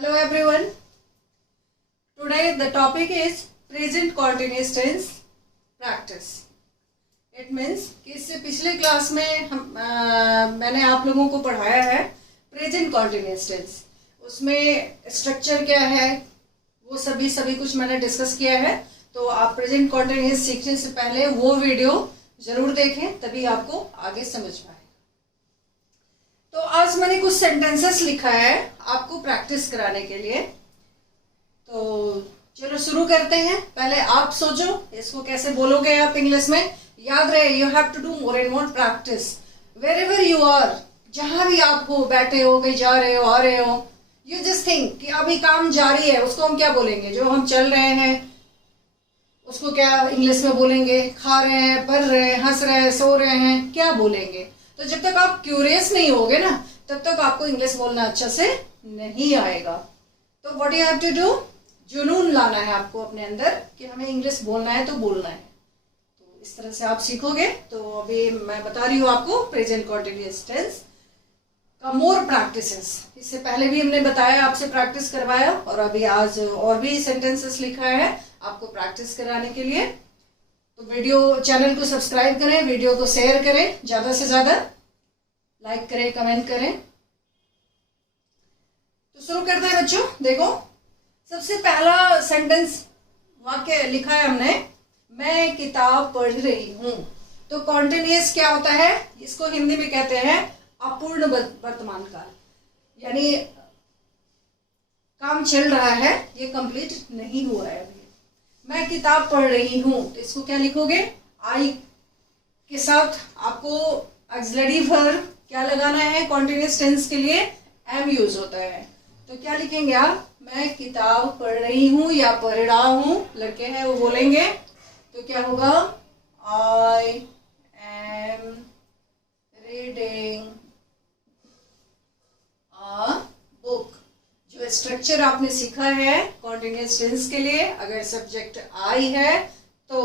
Hello everyone. Today the topic is present continuous tense practice. It means कि इससे पिछले class में मैंने आप लोगों को पढ़ाया है प्रेजेंट कॉन्टिन्यूस टेंस. उसमें स्ट्रक्चर क्या है वो सभी कुछ मैंने डिस्कस किया है. तो आप प्रेजेंट कॉन्टिन्यूस सीखने से पहले वो वीडियो जरूर देखें, तभी आपको आगे समझ पाए. तो आज मैंने कुछ सेंटेंसेस लिखा है आपको प्रैक्टिस कराने के लिए. तो चलो शुरू करते हैं. पहले आप सोचो इसको कैसे बोलोगे आप इंग्लिश में. याद रहे, you have to do more and more practice wherever you are. जहां भी आप हो, बैठे हो, कहीं जा रहे हो, आ रहे हो, यू जस्ट थिंक कि अभी काम जारी है, उसको हम क्या बोलेंगे. जो हम चल रहे हैं उसको क्या इंग्लिश में बोलेंगे. खा रहे हैं, पढ़ रहे हैं, हंस रहे हैं, सो रहे हैं, क्या बोलेंगे. तो जब तक आप क्यूरियस नहीं होगे ना, तब तक आपको इंग्लिश बोलना अच्छा से नहीं आएगा. तो what you have to do, जुनून लाना है आपको अपने अंदर कि हमें इंग्लिश बोलना है तो बोलना है. तो इस तरह से आप सीखोगे. तो अभी मैं बता रही हूँ आपको प्रेजेंट कॉन्टिन्यूअस टेंस का मोर प्रैक्टिसेस. इससे पहले भी हमने बताया, आपसे प्रैक्टिस करवाया, और अभी आज और भी सेंटेंसेस लिखा है आपको प्रैक्टिस कराने के लिए. तो वीडियो चैनल को सब्सक्राइब करें, वीडियो को शेयर करें, ज्यादा से ज्यादा लाइक करें, कमेंट करें. तो शुरू करते हैं बच्चों. देखो, सबसे पहला सेंटेंस वाक्य लिखा है हमने, मैं किताब पढ़ रही हूं. तो कॉन्टिन्यूअस क्या होता है, इसको हिंदी में कहते हैं अपूर्ण वर्तमान काल. यानी काम चल रहा है, ये कंप्लीट नहीं हुआ है अभी. मैं किताब पढ़ रही हूं, तो इसको क्या लिखोगे. आई के साथ आपको ऑक्सिलरी वर्ब क्या लगाना है कॉन्टिन्यूअस टेंस के लिए, एम यूज होता है. तो क्या लिखेंगे आप, मैं किताब पढ़ रही हूं या पढ़ रहा हूं, लड़के हैं वो बोलेंगे. तो क्या होगा, I am reading a book. जो स्ट्रक्चर आपने सीखा है कॉन्टिन्यूअस टेंस के लिए, अगर सब्जेक्ट आई है तो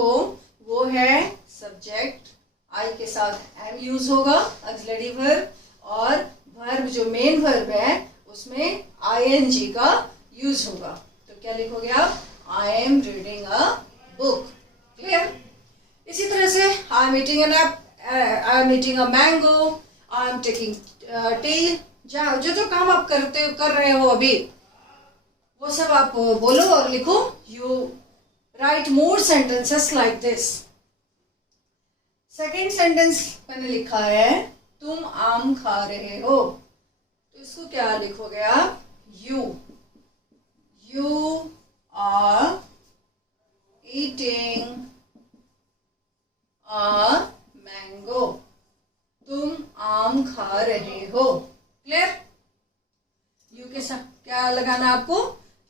वो है सब्जेक्ट, आई के साथ एम यूज होगा ऑक्सिलरी वर्ब, और वर्ब जो मेन वर्ब है उसमें आईएनजी का यूज होगा. तो क्या लिखोगे आप, I am reading a book. Clear. इसी तरह से I am eating N I am eating a mango, I am taking tea. जो काम आप कर रहे हो अभी, वो सब आप बोलो और लिखो. You right more sentences like this. Second sentence मैंने लिखा है, तुम आम खा रहे हो. तो इसको क्या लिखोगे आप, you are eating a mango. तुम आम खा रहे हो. क्लियर. यू के साथ क्या लगाना आपको,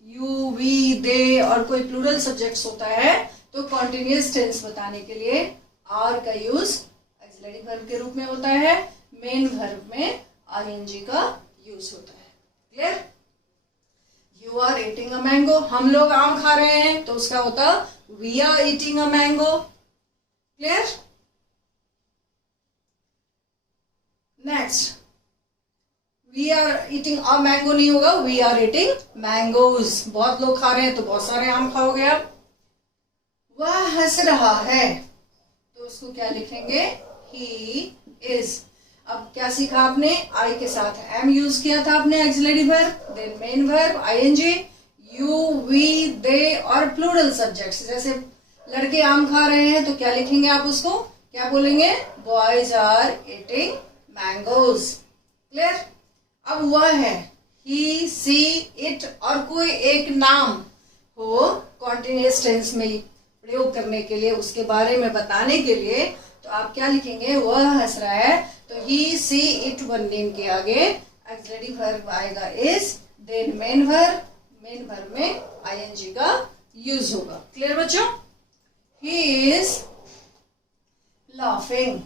यू, वी, दे, और कोई प्लूरल सब्जेक्ट्स होता है तो कॉन्टिन्यूअस टेंस बताने के लिए आर का यूज ऑक्सिलरी वर्ब के रूप में होता है, मेन वर्ब में आईएनजी का यूज होता है. Clear. You are eating a mango, हम लोग आम खा रहे हैं, तो उसका होता we are eating a mango. Clear. Next, we are eating a mango नहीं होगा, वी आर ईटिंग मैंगोज. बहुत लोग खा रहे हैं तो बहुत सारे आम खाओगे आप. वह हंस रहा है, तो उसको क्या लिखेंगे, ही इज. अब क्या सीखा आपने, आई के साथ एम यूज किया था आपने auxiliary verb, then main verb ING, you, we, they, और प्लूरल सब्जेक्ट्स. जैसे लड़के आम खा रहे हैं तो क्या लिखेंगे आप, उसको क्या बोलेंगे, boys are eating mangoes. Clear. अब वह है, ही, सी, इट, और कोई एक नाम हो कॉन्टिन्यूअस टेंस में प्रयोग करने के लिए, उसके बारे में बताने के लिए, तो आप क्या लिखेंगे, वह हंस रहा है, तो ही, सी, इट, वन नेम के आगे ऑक्सिलरी वर्ब आएगा इज, देन मेन वर्ब में आईएनजी का यूज होगा. क्लियर बच्चों. He is laughing.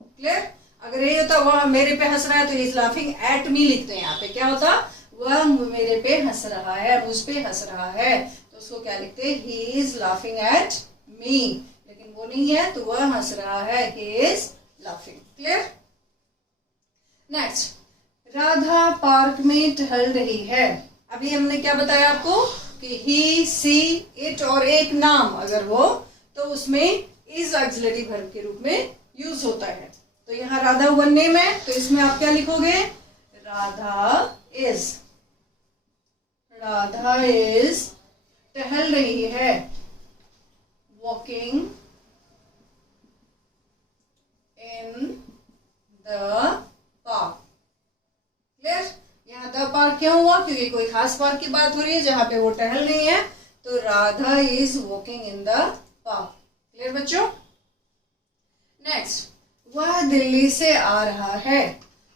क्लियर. अगर ये होता वह मेरे पे हंस रहा है, तो इज लाफिंग एट मी लिखते हैं. यहाँ पे क्या होता, वह मेरे पे हंस रहा है, मुझ पे हंस रहा है, तो उसको क्या लिखते हैं, he is laughing at me. लेकिन वो नहीं है, तो वह हंस रहा है, he is laughing. Clear. Next, Radha park में टहल रही है। अभी हमने क्या बताया आपको कि ही, सी, इट और एक नाम अगर हो तो उसमें इज ऑक्सिलरी वर्ब के रूप में यूज होता है। तो यहाँ राधा वन नेम है, तो इसमें आप क्या लिखोगे? राधा इज। राधा इज टहल रही है, walking in the park. Clear? यहाँ द पार्क क्यों हुआ? क्योंकि कोई खास पार्क की बात हो रही है जहां पे वो टहल रही है। तो Radha is walking in the park. Clear बच्चों? नेक्स्ट, वह दिल्ली से आ रहा है।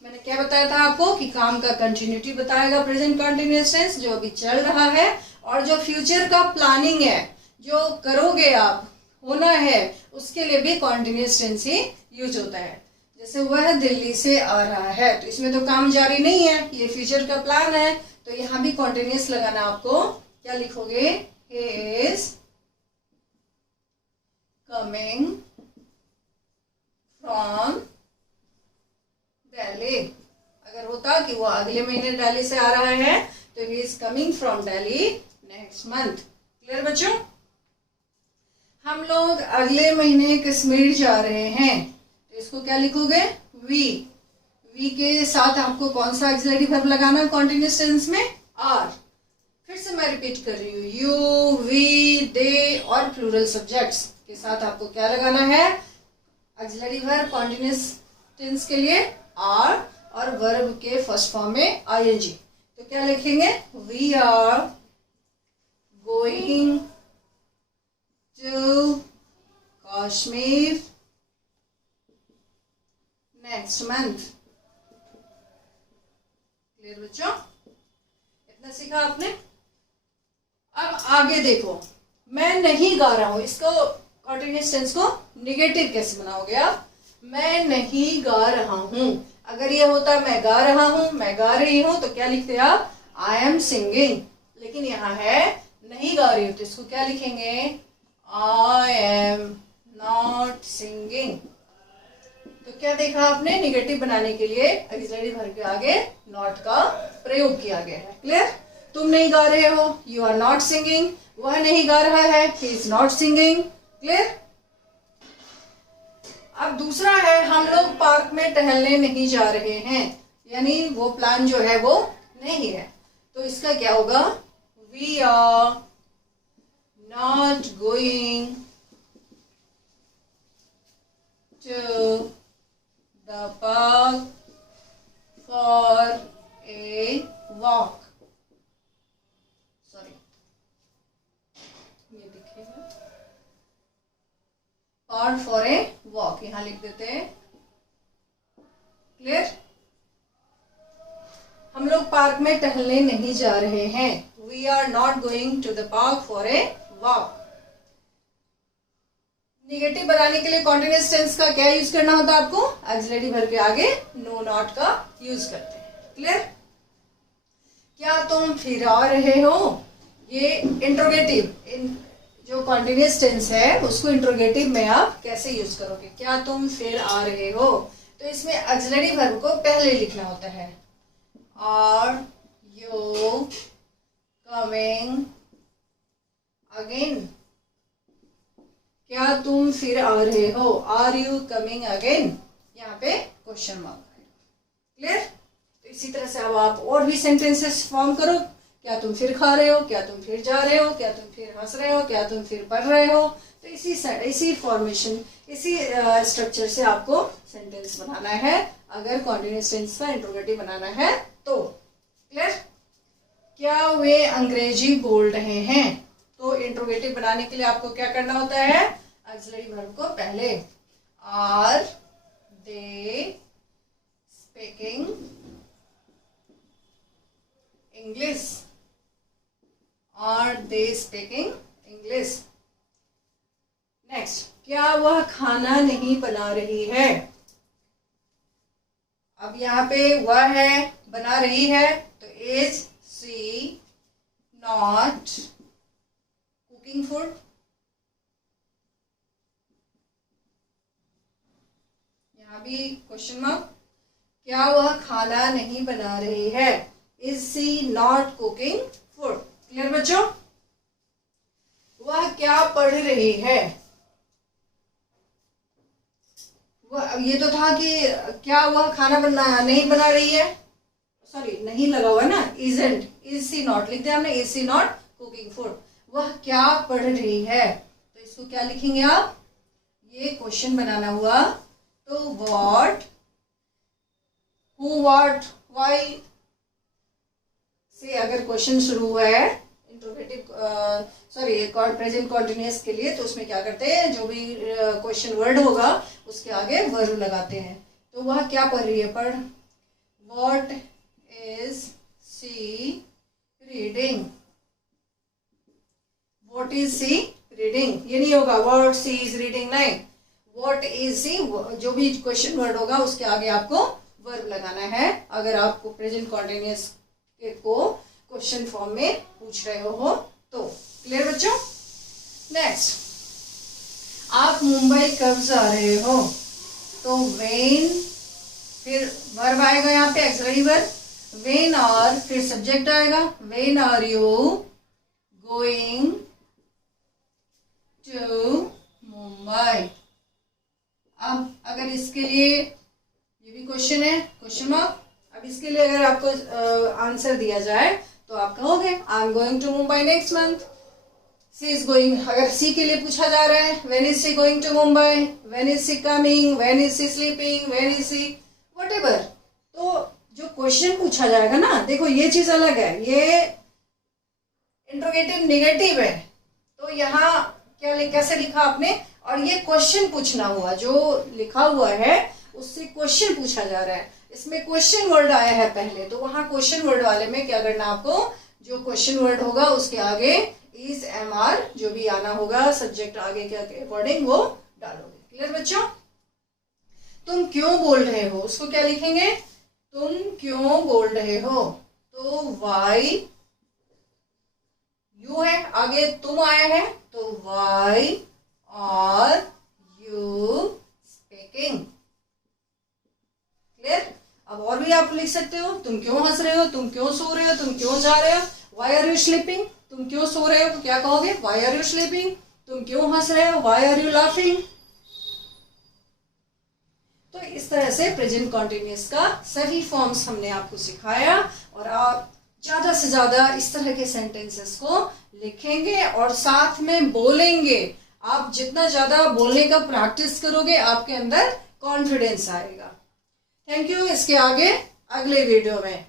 मैंने क्या बताया था आपको कि काम का कंटिन्यूटी बताएगा प्रेजेंट कंटिन्यूअस टेंस, जो अभी चल रहा है, और जो फ्यूचर का प्लानिंग है, जो करोगे आप, होना है, उसके लिए भी कंटिन्यूअस टेंस ही यूज होता है। जैसे वह दिल्ली से आ रहा है, तो इसमें तो काम जारी नहीं है, ये फ्यूचर का प्लान है, तो यहाँ भी कंटिन्यूअस लगाना। आपको क्या लिखोगे? He is coming from Delhi. अगर होता कि वो अगले महीने दिल्ली से आ रहा है, तो he is coming from Delhi next month. Clear बच्चों? हम लोग अगले महीने कश्मीर जा रहे हैं, तो इसको क्या लिखोगे? वी। वी के साथ आपको कौन सा ऑक्सिलरी वर्ब लगाना कंटिन्यूअस टेंस में? आर। फिर से मैं रिपीट कर रही हूँ, यू, वी, दे और प्लूरल सब्जेक्ट्स के साथ आपको क्या लगाना है? ऑक्सिलरी वर्ब कंटिन्यूअस टेंस के लिए आर, और वर्ब के फर्स्ट फॉर्म में आईएनजी। तो क्या लिखेंगे? We are going to Kashmir next month. Clear बच्चों? इतना सीखा आपने। अब आगे देखो, मैं नहीं गा रहा हूं, इसको कंटिन्यूअस टेंस को निगेटिव कैसे बनाओगे आप? मैं नहीं गा रहा हूं। अगर ये होता मैं गा रहा हूं, मैं गा रही हूं, तो क्या लिखते आप? I am singing. लेकिन यहाँ है नहीं गा रही हूं, तो इसको क्या लिखेंगे? I am not singing. तो क्या देखा आपने? निगेटिव बनाने के लिए ऑक्सिलरी वर्ब के आगे नॉट का प्रयोग किया गया है। क्लियर? तुम नहीं गा रहे हो, यू आर नॉट सिंगिंग। वह नहीं गा रहा है, he is not singing. Clear? अब दूसरा है, हम लोग पार्क में टहलने नहीं जा रहे हैं, यानी वो प्लान जो है वो नहीं है। तो इसका क्या होगा? We are not going to the park for a walk. Sorry, ये दिखेगा, और फॉर ए वॉक यहां लिख देते हैं। क्लियर? हम लोग पार्क में टहलने नहीं जा रहे हैं। We are not going to the park for a walk. Negative बनाने के लिए कंटीन्यूअस टेंस का क्या यूज करना होता है आपको? ऑक्सिलरी वर्ब के आगे नो नॉट का यूज करते हैं। क्लियर? क्या तुम फिर आ रहे हो? ये इंट्रोगेटिव, जो कंटीन्यूअस टेंस है उसको इंट्रोगेटिव में आप कैसे यूज करोगे? क्या तुम फिर आ रहे हो? तो इसमें ऑक्सिलरी वर्ब को पहले लिखना होता है। Are you coming again? क्या तुम फिर आ रहे हो? Are you coming again? यहाँ पे क्वेश्चन मार्क है। क्लियर? तो इसी तरह से अब आप और भी सेंटेंसेस फॉर्म करो। क्या तुम फिर खा रहे हो? क्या तुम फिर जा रहे हो? क्या तुम फिर हंस रहे हो? क्या तुम फिर पढ़ रहे हो? तो इसी फॉर्मेशन, इसी स्ट्रक्चर से आपको सेंटेंस बनाना है, अगर कॉन्टिन्यूअस टेंस का इंट्रोगेटिव बनाना है तो। क्लियर? क्या वे अंग्रेजी बोल रहे हैं? तो इंट्रोगेटिव बनाने के लिए आपको क्या करना होता है? ऑक्सिलरी वर्ब को पहले are they speaking English? Are they speaking English? Next, क्या वह खाना नहीं बना रही है? अब यहाँ पे वह है, बना रही है, तो is she not cooking food? यहाँ भी क्वेश्चन मार्क। क्या वह खाना नहीं बना रही है? Is she not cooking food? क्लियर बच्चों? वह क्या पढ़ रही है? वह, ये तो था कि क्या वह खाना नहीं बना रही है, सॉरी नहीं लगा हुआ ना, इजंट, इज सी नॉट लिख दिया हमने, is she not cooking food. वह क्या पढ़ रही है, तो इसको क्या लिखेंगे आप? ये क्वेश्चन बनाना हुआ तो व्हाट, हु, व्हाट, व्हाई से अगर क्वेश्चन शुरू हुआ है इंट्रोगेटिव सॉरी प्रेजेंट कॉन्टिन्यूअस के लिए, तो उसमें क्या करते हैं, जो भी क्वेश्चन वर्ड होगा उसके आगे वर्ब लगाते हैं। तो वह क्या पढ़ रही है? पढ़, what is she reading? What is she reading? ये नहीं होगा व्हाट सी इज रीडिंग, नहीं, व्हाट इज सी, जो भी क्वेश्चन वर्ड होगा उसके आगे आपको वर्ब लगाना है, अगर आपको प्रेजेंट कॉन्टिन्यूअस को क्वेश्चन फॉर्म में पूछ रहे हो तो। क्लियर बच्चों? नेक्स्ट, आप मुंबई कब जा रहे हो? तो वेन, फिर वर्ब आएगा यहाँ पे एक्सिलरी वर्ब, वेन, और फिर सब्जेक्ट आएगा, when are you going to Mumbai? अब अगर इसके लिए, ये भी क्वेश्चन है, क्वेश्चन मार्क, अब इसके लिए अगर आपको आंसर दिया जाए तो आप कहोगे I am going to Mumbai next month. She is going, अगर सी के लिए पूछा जा रहा है, when is she going to Mumbai, when is she coming, when is she sleeping, when is she whatever, तो जो क्वेश्चन पूछा जाएगा ना, देखो ये चीज अलग है, ये इंट्रोगेटिव नेगेटिव है, तो यहाँ कैसे लिखा आपने, और ये क्वेश्चन पूछना हुआ, जो लिखा हुआ है उससे क्वेश्चन पूछा जा रहा है, इसमें क्वेश्चन वर्ड आया है पहले, तो वहां क्वेश्चन वर्ड वाले में क्या करना आपको, जो क्वेश्चन वर्ड होगा उसके आगे इज, एम, आर, जो भी आना होगा सब्जेक्ट आगे के अकॉर्डिंग वो डालोगे। क्लियर बच्चों? तुम क्यों बोल रहे हो, उसको क्या लिखेंगे? तुम क्यों बोल रहे हो, तो वाई, यू है, आगे तुम आया है, तो why are you speaking? Clear? अब और भी आप लिख सकते हो, तुम क्यों हंस रहे हो, तुम क्यों सो रहे हो, तुम क्यों जा रहे हो, वाई आर यू स्लीपिंग? तुम क्यों सो रहे हो तो क्या कहोगे? Why are you sleeping? तुम क्यों हंस रहे हो? Why are you laughing? तो इस तरह से प्रेजेंट कॉन्टिन्यूअस का सही फॉर्म्स हमने आपको सिखाया, और आप ज्यादा से ज्यादा इस तरह के सेंटेंसेस को लिखेंगे और साथ में बोलेंगे। आप जितना ज्यादा बोलने का प्रैक्टिस करोगे आपके अंदर कॉन्फिडेंस आएगा। Thank you. इसके आगे अगले वीडियो में